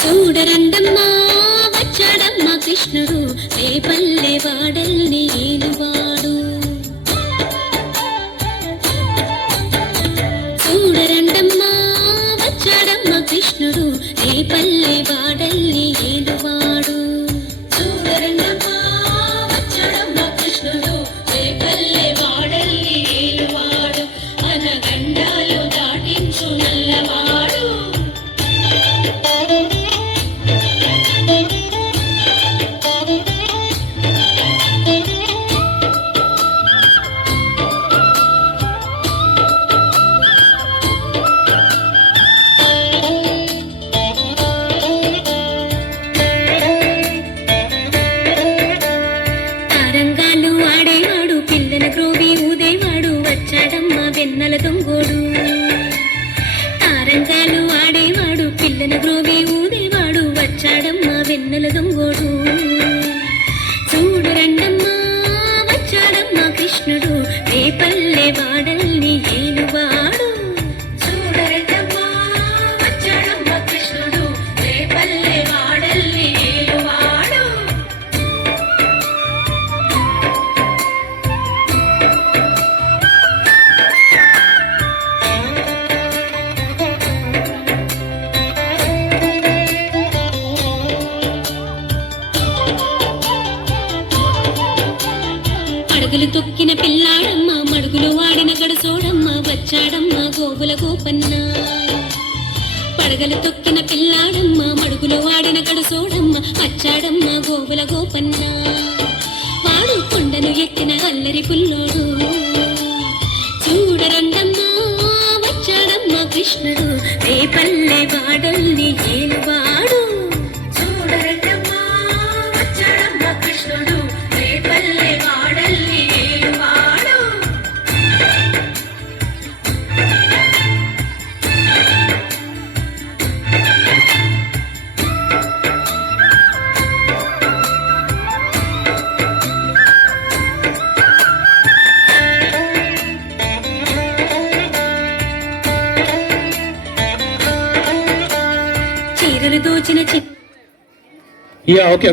చూడరండమ్మా వచ్చాడమ్మా కృష్ణుడు రేపల్లె వాడల్ని ఏలువాడు. చూడరండమ్మా వచ్చాడమ్మా కృష్ణుడు రేపల్లె వాడల్ని ఏలువాడు. చూడరండమ్మా వచ్చాడమ్మా కృష్ణుడు రేపల్లె వాడల్ని ఏలువాడు. అనగండాలు దాటించు నల్లవాడు. తారంగాలు ఆడేవాడు పిల్లల గ్రోవి ఊదేవాడు వచ్చాడమ్మా వెన్నెల దొంగోడు. తారంగాలు ఆడేవాడు పిల్లల గ్రోవి ఊదేవాడు వచ్చాడమ్మా వెన్నెల దొంగోడు. చూడరండమ్మా వచ్చాడమ్మా కృష్ణుడు రేపల్లె వాడల్ని ఏలువాడు. చూడరండమ్మా వచ్చాడమ్మా కృష్ణుడు రేపల్లె వాడల్ని ఏలువాడు. అడుగులు తొక్కిన పిల్లాడమ్మ మడుగులు వాడిన గడసోడమ్మ వచ్చాడమ్మ గోగుల గోపన్న. పడగలు తొక్కిన పిల్లాడమ్మ మడుగులు వాడిన గడసోడమ్మ వచ్చాడమ్మ గోగుల గోపన్న. వాడు కొండను ఎక్కిన అల్లరి పుల్లోడు. చూడరండమ్మా వచ్చాడమ్మ కృష్ణుడు రేపల్లె వాడల్ని ఏలువాడు. చూడరండమ్మా వచ్చాడమ్మ కృష్ణుడు రేపల్లె వాడల్ని ఏలువాడు. చీరలు దోచిన ఓకే